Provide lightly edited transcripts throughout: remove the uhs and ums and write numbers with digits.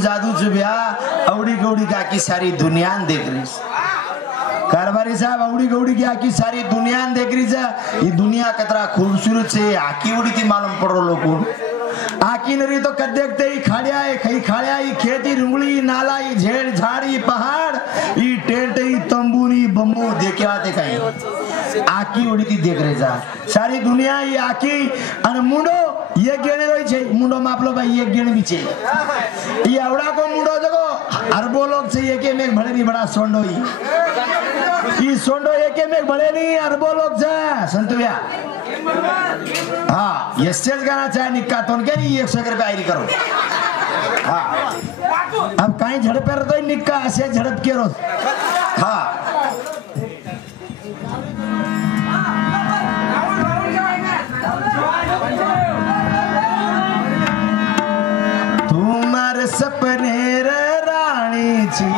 जादूच ब्या अवड़ी गौड़ी का की सारी दुनिया देख रही कारभारी साहब अवड़ी गौड़ी की आकी सारी दुनिया देख रही ये दुनिया कतरा खूबसूरत से आकी उड़ी थी मालूम पड़ रहा लोगों आकी नरी तो कद देखते ही खाड़िया है खई खाड़िया ही खेती रुंगली नाला ही झेड़ झाड़ी पहाड़ ही टेंट ही तंबू नी बम्बू देखे आते कहीं आकी उड़ी थी देख रहे जा सारी दुनिया ये आकी अन मुंडो ये गेने रही छे मुंडो मापलो भाई ये गेने भी छे ये आवड़ा को मुंडो देखो अरबों लोग से ये के में भले नहीं बड़ा सोंडो ये सोंडो ये के में भले नहीं अरबों लोग से संतुया हाँ ये स्टेज गाना चाहे निक्का तो उनके नहीं 100 रुपए आयरी करो हाँ अब कहीं झड़प पर तो निक्का ऐसे झड़प के रोज हाँ तुम्हारे सपने रानी जी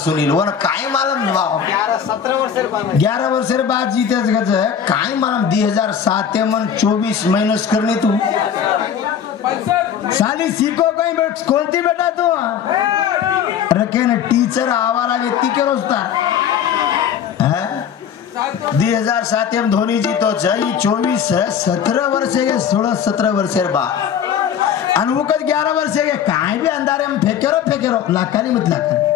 सुनील वन काय मालूम 11 वर्ष बाद जीते काय मालूम 2007 मन 24 माइनस करनी तू साली सीखो कहीं कोणती बेटा तू रखे न टीचर आवारा व्यक्ति के रोजता 2007 में धोनी जी तो 24 है 17 वर्ष के 16-17 वर्ष बाद अनुकत 11 वर्ष के काय भी अंधारे में फेंकेरो लाका नहीं मत लाका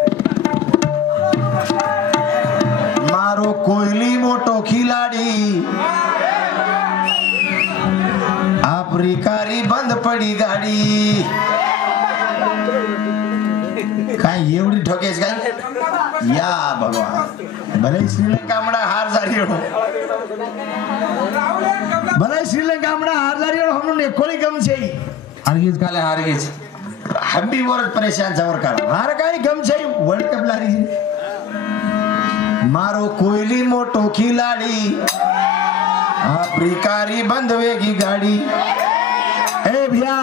मारो कोयली मोटो खिलाड़ी अफ्रीकारी बंद पड़ी गाड़ी काय एवढी ठोकेस काय या भगवान भले श्रीलंका मडा हार झाली हो भले श्रीलंका मडा हार झाली हो हमने एकोली गम छे हारगीज काले हारगीज हम भी और परेशान जवर कर हार काय गम छे वर्ल्ड कप लारी मारो कोयली मोटो खिलाड़ी अफ्रीकारी बंद वेगी गाड़ी ए भैया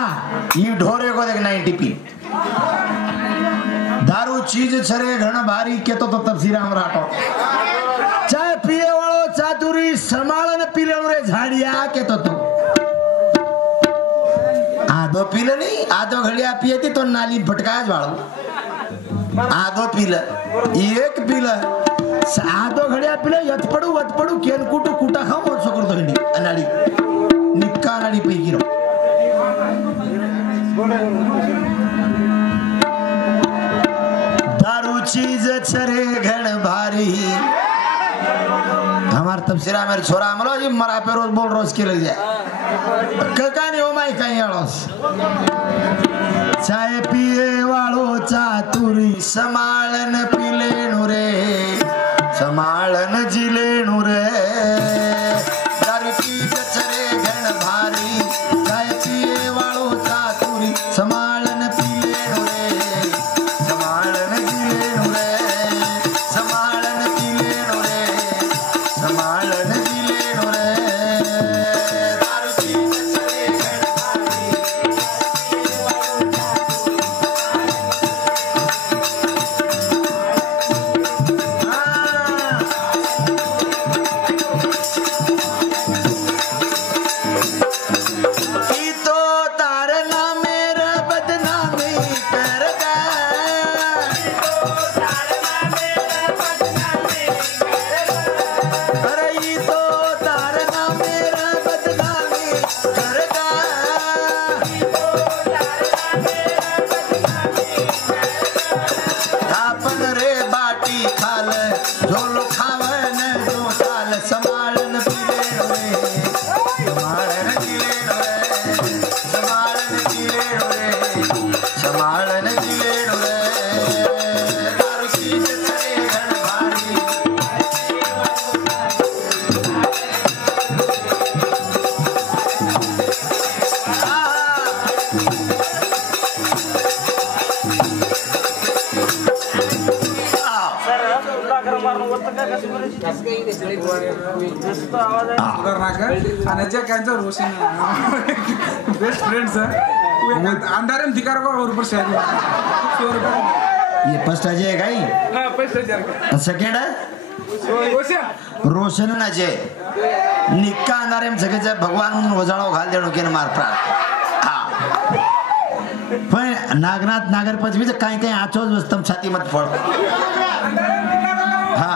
ये ढोरे को देख 90 पी दारू चीज छरे घण भारी के तो तफसीर हम राटो चाय पिए वालो चातुरी संभाळन पीलेणो रे झाड़िया के तो तू आधो पीले नहीं आधो घड़िया पिए तो नाली फटकाज वालो आधो पीले एक पीले आधो घड़िया पीले यत पड़ू केन कुटू कुटा खाओ और सकर तो हिंदी अनाड़ी निक्का अनाड़ी पी गिरो दारू चीज छरे घण भारी हमार तफसीरा मेरे छोरा मलो जी मरा पे रोज बोल रोज के लग जाए कका नहीं हो माई कहीं आड़ोस चाय पिए वालो चातुरी संभालन पीलेनु रे संभालन जिलेनु रे दारू चीज छरे घण भारी चाय पिए वालो चातुरी संभालन पीलेनु रे संभालन जिलेनु रे संभालन पीलेनु रे संभालन जिलेनु रे दारू चीज छरे घण भारी आणि जे त्यांचं रोशन बेस्ट फ्रेंड्स अंधारे में दिखा रहा और ऊपर से ये फर्स्ट अजय है गाई हां फर्स्ट सेकंड है रोशन ना अजय निक्का अंधारे में सगळे भगवान वजाळो घाल देणो केन मारता पण नागनाथ नागर पचवीच काही काही आचोच वस्तम छाती मत फळ हा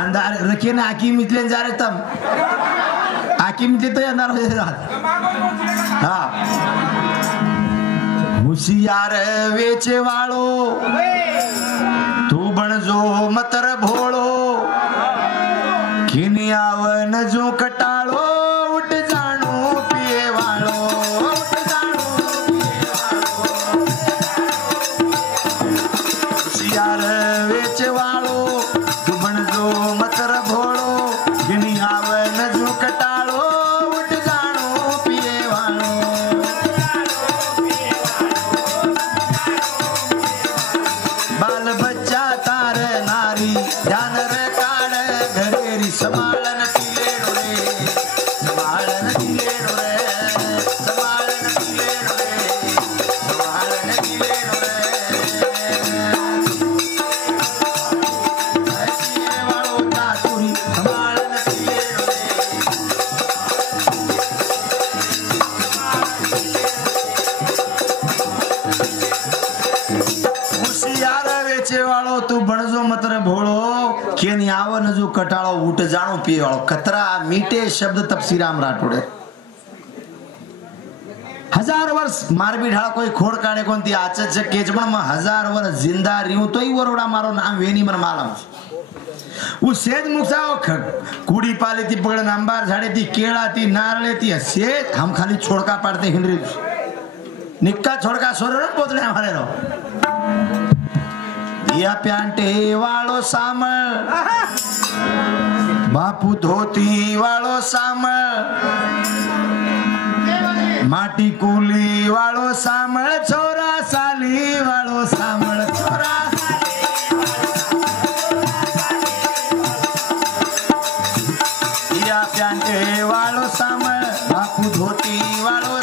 अंधार रखे ना आकी मितले जा रे तम आकी मितले तो अंधार हो जात हा होशियार वेचे वाळो तू बनजो मतर भोळो खिनी आवन जो कटाळो उठ जाणू पिये वाळो उठ जाणू होशियार वेचे वाळो तू बनजो मतर भोळो खिनी आवन जो कटाळो उठ जाणू पिये वाळो बाल बच्चा तार नारी ध्यान रे काढ घरेरी समाळन तिले डोळे समाळन तिले डोळे समाळन तिले डोळे समाळन तिले डोळे ऐसिये वाळो चातुरी समाळन तिले डोळे होशियार वेचे वाळो तू बनजो मतर भोळो केनी आवन जो कटाळो उठ जाणो पिये वाळो कतरा मीठे शब्द तपसीराम राठोडे 1000 वर्ष मारबी ढाळ कोई खोड काढे कोणती आचच केजमण म 1000 वर्ष जिंदा रिऊ तोई वरोडा मारो नाम वेनी मन मालम उ सेज मुसाओ कुड़ी पाले ती पगड़ अंबार झाड़े ती केळा ती नारळे ती सेज हम खाली छोड़का पाड़ते हिंडरी निक्का छोड़का सोरन पोतने हमारे रो दिया प्यांटे वालो सामळ बापू धोती वालो सामळ माटी कुली वालो सामळ छोरा साली वालो सामळ छोरा दिया प्यांटे वालो सामळ बापू धोती वालो